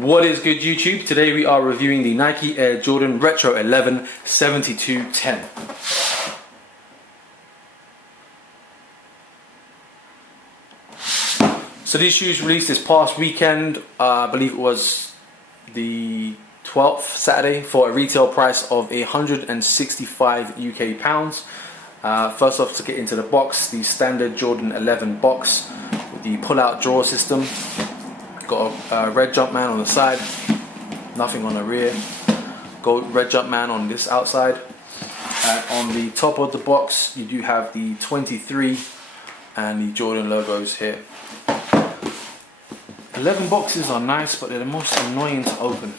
What is good, YouTube? Today we are reviewing the Nike Air Jordan Retro 11 7210. So these shoes released this past weekend, I believe it was the 12th, Saturday, for a retail price of 165 UK pounds. First off, to get into the box, the standard Jordan 11 box with the pull-out drawer system. Got a red Jumpman on the side, nothing on the rear. Gold red Jumpman on this outside. And on the top of the box, you do have the 23 and the Jordan logos here. 11 boxes are nice, but they're the most annoying to open.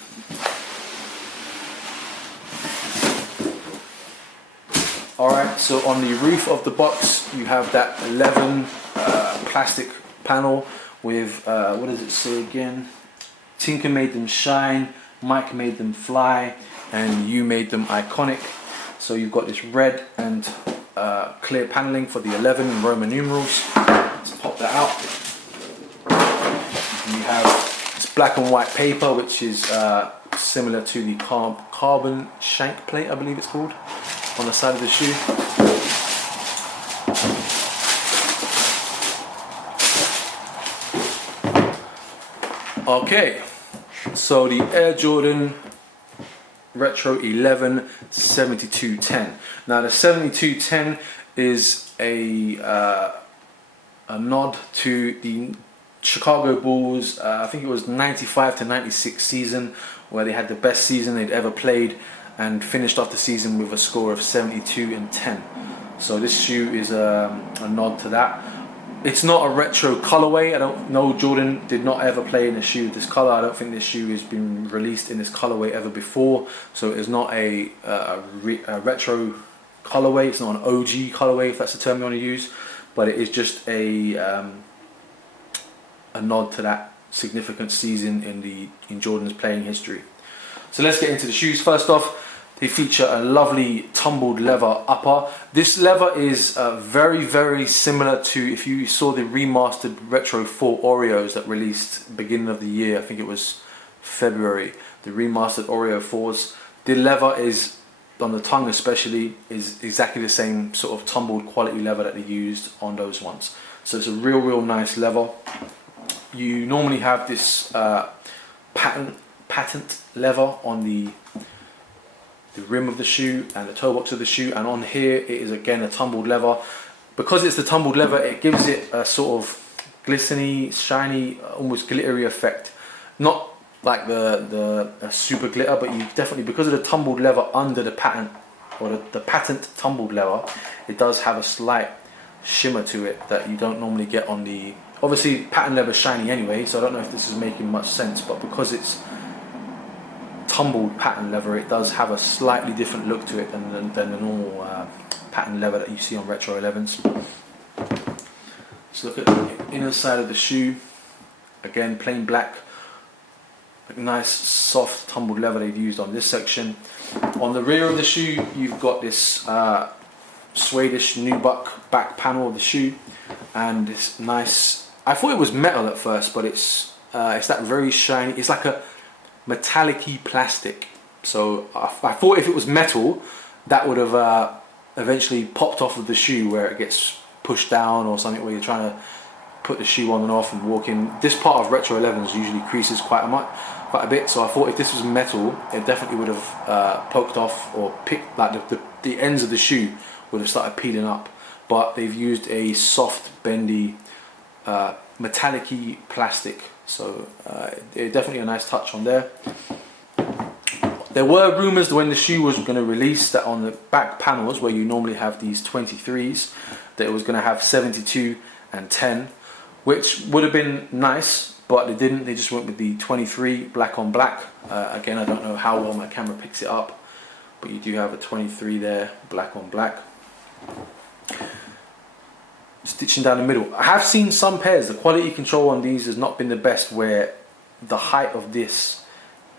Alright, so on the roof of the box, you have that 11 plastic panel with, what does it say again? Tinker made them shine, Mike made them fly, and you made them iconic. So you've got this red and clear paneling for the 11 in Roman numerals. Let's pop that out. You have this black and white paper, which is similar to the carbon shank plate, I believe it's called, on the side of the shoe. Okay, so the Air Jordan Retro 11 7210. Now the 7210 is a nod to the Chicago Bulls, I think it was 95 to 96 season, where they had the best season they'd ever played and finished off the season with a score of 72 and 10. So this shoe is a nod to that. It's not a retro colorway. I don't know, Jordan did not ever play in a shoe with this color. I don't think this shoe has been released in this colorway ever before. So it's not a retro colorway. It's not an OG colorway, if that's the term you want to use. But it is just a nod to that significant season in Jordan's playing history. So let's get into the shoes. First off, they feature a lovely tumbled leather upper. This leather is very, very similar to, if you saw the remastered Retro 4 Oreos that released beginning of the year, I think it was February, the remastered Oreo 4s. The leather is, on the tongue especially, is exactly the same sort of tumbled quality leather that they used on those ones. So it's a real nice leather. You normally have this patent leather on the rim of the shoe and the toe box of the shoe, and on here it is again a tumbled leather. Because it's the tumbled leather, it gives it a sort of glistening, shiny, almost glittery effect. Not like the super glitter, but you definitely, because of the tumbled leather under the patent, or the patent tumbled leather, it does have a slight shimmer to it that you don't normally get on the, obviously patent leather is shiny anyway, so I don't know if this is making much sense, but because it's tumbled patent leather, it does have a slightly different look to it than the normal patent leather that you see on Retro 11s. So look at the inner side of the shoe, again plain black, nice soft tumbled leather they've used on this section. On the rear of the shoe, you've got this Swedish nubuck back panel of the shoe, and this nice, I thought it was metal at first, but it's that very shiny, it's like a metallic-y plastic. So I thought if it was metal, that would have eventually popped off of the shoe where it gets pushed down or something, where you're trying to put the shoe on and off and walk in. This part of Retro 11s usually creases quite a bit, so I thought if this was metal, it definitely would have poked off, or picked, like the ends of the shoe would have started peeling up. But they've used a soft, bendy, metallic-y plastic. So definitely a nice touch on there. There were rumours when the shoe was going to release that on the back panels, where you normally have these 23s, that it was going to have 72 and 10, which would have been nice, but they didn't. They just went with the 23 black on black. Again, I don't know how well my camera picks it up, but you do have a 23 there, black on black. Stitching down the middle. I have seen some pairs, the quality control on these has not been the best, where the height of this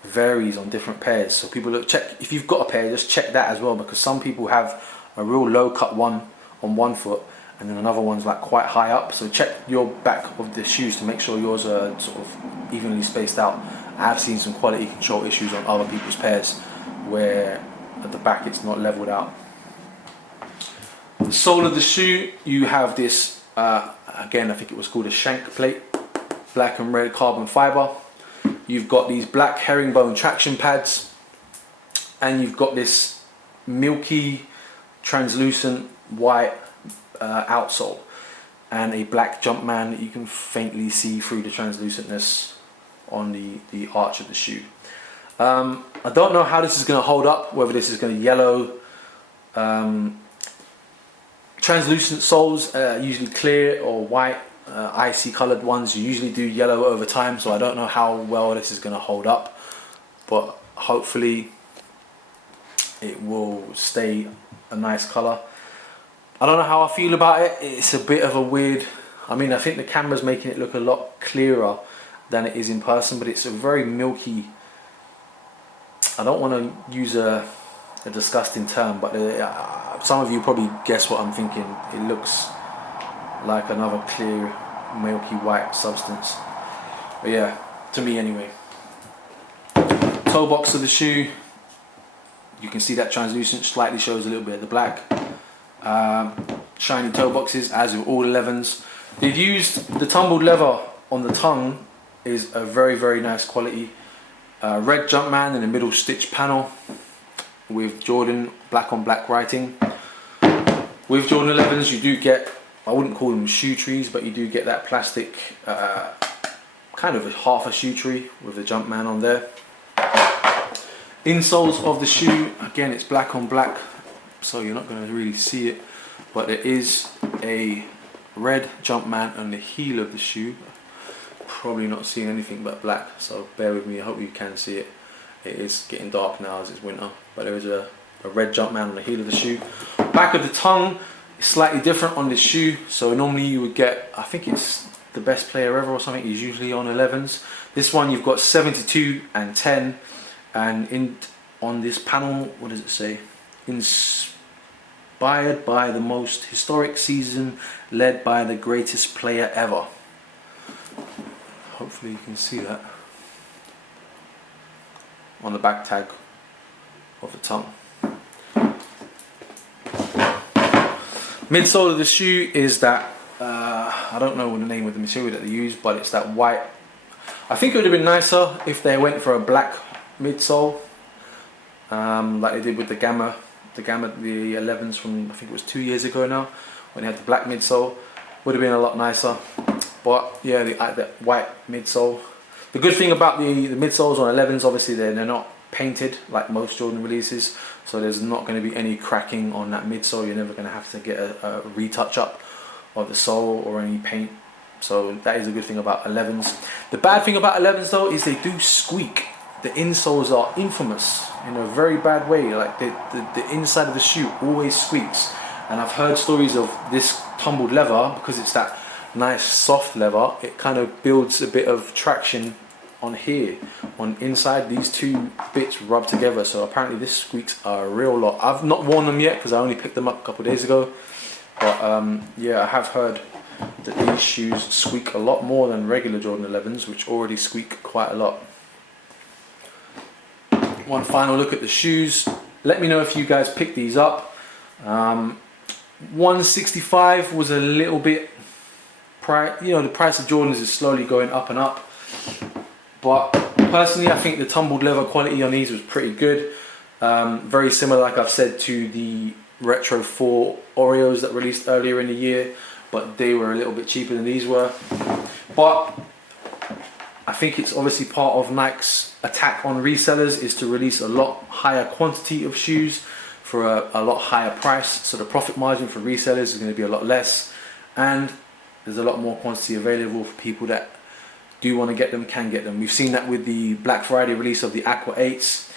varies on different pairs. So people look, check, if you've got a pair, just check that as well, because some people have a real low cut one on one foot and then another one's like quite high up. So check your back of the shoes to make sure yours are sort of evenly spaced out. I have seen some quality control issues on other people's pairs where at the back it's not leveled out. The sole of the shoe, you have this, again I think it was called a shank plate, black and red carbon fiber. You've got these black herringbone traction pads, and you've got this milky translucent white outsole, and a black Jumpman that you can faintly see through the translucentness on the arch of the shoe. I don't know how this is going to hold up, whether this is going to yellow. Translucent soles, usually clear or white, icy coloured ones, you usually do yellow over time, so I don't know how well this is going to hold up, but hopefully it will stay a nice colour. I don't know how I feel about it. It's a bit of a weird, I mean I think the camera's making it look a lot clearer than it is in person, but it's a very milky, I don't want to use a disgusting term, but some of you probably guess what I'm thinking. It looks like another clear milky white substance, but yeah, to me anyway. Toe box of the shoe, you can see that translucent slightly shows a little bit of the black. Shiny toe boxes, as with all 11s. They've used the tumbled leather on the tongue, is a very nice quality. Red Jumpman in the middle stitch panel with Jordan black on black writing. With Jordan 11s you do get, I wouldn't call them shoe trees, but you do get that plastic kind of half a shoe tree with the Jumpman on there. Insoles of the shoe, again it's black on black, so you're not going to really see it, but there is a red Jumpman on the heel of the shoe. Probably not seeing anything but black, so bear with me, I hope you can see it. It is getting dark now as it's winter, but there is a red Jumpman on the heel of the shoe. Back of the tongue is slightly different on this shoe, so normally you would get, I think it's the best player ever or something, he's usually on 11s. This one you've got 72 and 10, and on this panel, what does it say? Inspired by the most historic season, led by the greatest player ever. Hopefully you can see that on the back tag of the tongue. Midsole of the shoe is that, I don't know the name of the material that they use, but it's that white. I think it would have been nicer if they went for a black midsole, like they did with the Gamma, the 11s from, I think it was 2 years ago now, when they had the black midsole. Would have been a lot nicer. But yeah, the white midsole. The good thing about the midsoles on 11s, obviously they're not painted like most Jordan releases, so there's not going to be any cracking on that midsole. You're never going to have to get a retouch up of the sole or any paint. So that is a good thing about 11s. The bad thing about 11s though is they do squeak. The insoles are infamous in a very bad way. Like the inside of the shoe always squeaks, and I've heard stories of this tumbled leather, because it's that nice soft leather, it kind of builds a bit of traction on here, on inside. These two bits rub together, so apparently this squeaks a real lot. I've not worn them yet because I only picked them up a couple of days ago, but yeah, I have heard that these shoes squeak a lot more than regular Jordan 11s, which already squeak quite a lot. One final look at the shoes. Let me know if you guys picked these up. 165 was a little bit, the price of Jordans is slowly going up and up, but personally I think the tumbled leather quality on these was pretty good. Very similar, like I've said, to the Retro 4 Oreos that released earlier in the year, but they were a little bit cheaper than these were. But I think it's obviously part of Nike's attack on resellers is to release a lot higher quantity of shoes for a lot higher price, so the profit margin for resellers is going to be a lot less, and there's a lot more quantity available for people that do want to get them, can get them. We've seen that with the Black Friday release of the Aqua 8s.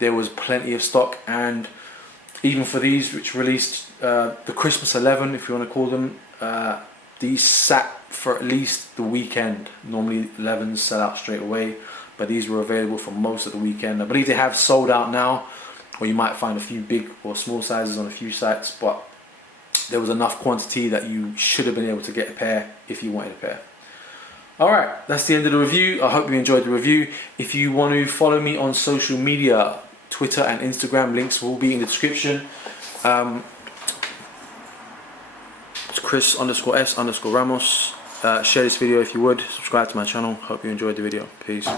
There was plenty of stock, and even for these which released the Christmas 11, if you want to call them, these sat for at least the weekend. Normally 11s sell out straight away, but these were available for most of the weekend. I believe they have sold out now, or you might find a few big or small sizes on a few sites, but there was enough quantity that you should have been able to get a pair if you wanted a pair. Alright, that's the end of the review. I hope you enjoyed the review. If you want to follow me on social media, Twitter and Instagram, links will be in the description. It's Chris_S_Ramos. Share this video if you would. Subscribe to my channel. Hope you enjoyed the video. Peace.